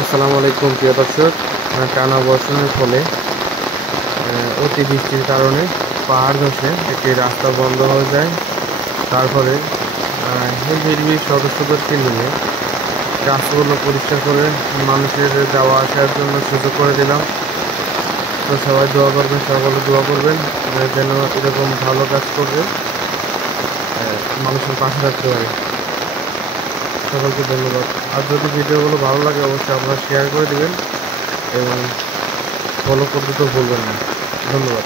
আসসালামু আলাইকুম প্রিয় দর্শক। টানা বর্ষণের ফলে অতি বৃষ্টির কারণে পাহাড় ধসে একটি রাস্তা বন্ধ হয়ে যায়। তারপরে হেলথ সদস্যদেরকে নিয়ে রাস্তাগুলো পরিষ্কার করে মানুষের যাওয়া আসার জন্য সুযোগ করে দিলাম। তো সবাই দোয়া করবেন, সকলে দোয়া করবেন যেন এরকম ভালো কাজ করবে মানুষের পাশে থাকতে পারে। সকলকে ধন্যবাদ। আর যদি ভিডিওগুলো ভালো লাগে অবশ্যই আপনারা শেয়ার করে দিবেন এবং ফলো করতে তো ভুলবেন না। ধন্যবাদ।